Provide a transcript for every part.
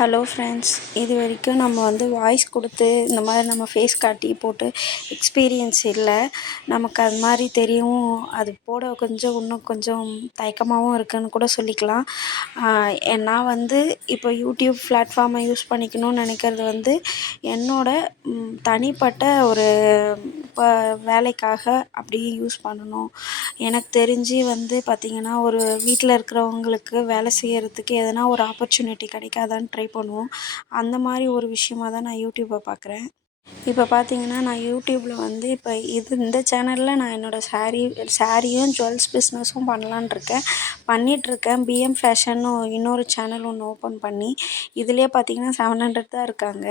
Hello friends, இது வரைக்கும் நம்ம வாய்ஸ் கொடுத்து இந்த மாதிரி நம்ம ஃபேஸ் காட்டி போட்டு எக்ஸ்பீரியன்ஸ் இல்லை. நமக்கு அது மாதிரி தெரியும். அது போட இன்னும் கொஞ்சம் தயக்கமாகவும் இருக்குதுன்னு கூட சொல்லிக்கலாம். நான் இப்போ யூடியூப் பிளாட்ஃபார்மை யூஸ் பண்ணிக்கணும்னு நினைக்கிறது என்னோட தனிப்பட்ட ஒரு வேலைக்காக அப்படியே யூஸ் பண்ணணும். எனக்கு தெரிஞ்சு பார்த்திங்கன்னா, ஒரு வீட்டில் இருக்கிறவங்களுக்கு வேலை செய்கிறதுக்கு எதனா ஒரு ஆப்பர்ச்சுனிட்டி கிடைக்காதான்னு ட்ரை பண்ணுவோம். அந்த மாதிரி ஒரு விஷயமாக தான் நான் யூடியூப்பை பார்க்குறேன். இப்போ பார்த்திங்கன்னா, நான் யூடியூப்பில் இப்போ இந்த சேனலில் நான் என்னோடய சாரியும் ஜுவல்ஸ் பிஸ்னஸும் பண்ணலான்னு இருக்கேன். பண்ணிகிட்ருக்கேன். பிஎம் ஃபேஷன்னு இன்னொரு சேனல் ஒன்று ஓப்பன் பண்ணி, இதுலேயே பார்த்திங்கன்னா 700 தான் இருக்காங்க.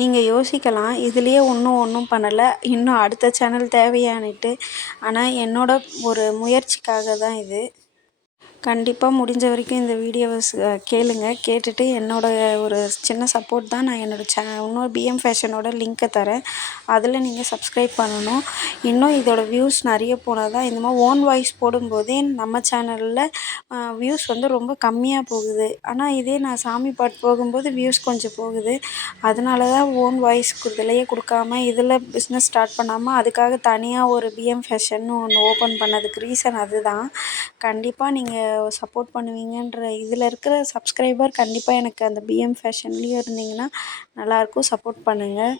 நீங்கள் யோசிக்கலாம், இதுலேயே ஒன்றும் பண்ணலை, இன்னும் அடுத்த சேனல் தேவையானுட்டு. ஆனால் என்னோட ஒரு முயற்சிக்காக தான் இது. கண்டிப்பாக முடிஞ்ச வரைக்கும் இந்த வீடியோவை கேளுங்க. கேட்டுட்டு ஒரு சின்ன சப்போர்ட் தான். நான் என்னோடய இன்னொரு பிஎம் ஃபேஷனோட லிங்க்கை தரேன். அதில் நீங்கள் சப்ஸ்கிரைப் பண்ணணும். இன்னும் இதோட வியூஸ் நிறைய போனால் தான், இந்த மாதிரி ஓன் வாய்ஸ் போடும்போதே நம்ம சேனலில் வியூஸ் ரொம்ப கம்மியாக போகுது. ஆனால் இதே நான் சாமி பாட்டு போகும்போது வியூஸ் கொஞ்சம் போகுது. அதனால தான் ஓன் வாய்ஸ் இதிலையே கொடுக்காம இதில் பிஸ்னஸ் ஸ்டார்ட் பண்ணாமல் அதுக்காக தனியாக ஒரு பிஎம் ஃபேஷன்னு ஒன்று ஓப்பன் பண்ணதுக்கு ரீசன் அதுதான். கண்டிப்பாக நீங்கள் சப்போர்ட் பண்ணுவீங்கன்ற இதில் இருக்கிற சப்ஸ்கிரைபர் கண்டிப்பாக எனக்கு அந்த பிஎம் ஃபேஷன்லேயும் இருந்தீங்கன்னா நல்லாயிருக்கும். சப்போர்ட் பண்ணுங்கள்.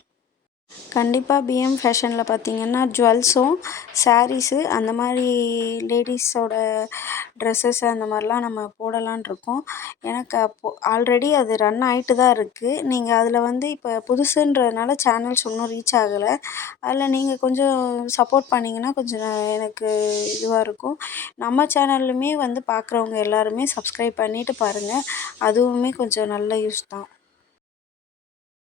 கண்டிப்பாக பிஎம் ஃபேஷனில் பார்த்திங்கன்னா ஜுவல்ஸும் சாரீஸு அந்த மாதிரி லேடிஸோட ட்ரெஸ்ஸஸ் அந்த மாதிரிலாம் நம்ம போடலான் இருக்கோம். எனக்கு ஆல்ரெடி அது ரன் ஆகிட்டு தான் இருக்குது. நீங்கள் அதில் இப்போ புதுசுன்றதுனால சேனல்ஸ் இன்னும் ரீச் ஆகலை. அதில் நீங்கள் கொஞ்சம் சப்போர்ட் பண்ணிங்கன்னா கொஞ்சம் எனக்கு இதுவாக இருக்கும். நம்ம சேனல்லுமே பார்க்குறவங்க எல்லாருமே சப்ஸ்கிரைப் பண்ணிவிட்டு பாருங்கள். அதுவுமே கொஞ்சம் நல்ல யூஸ் தான்.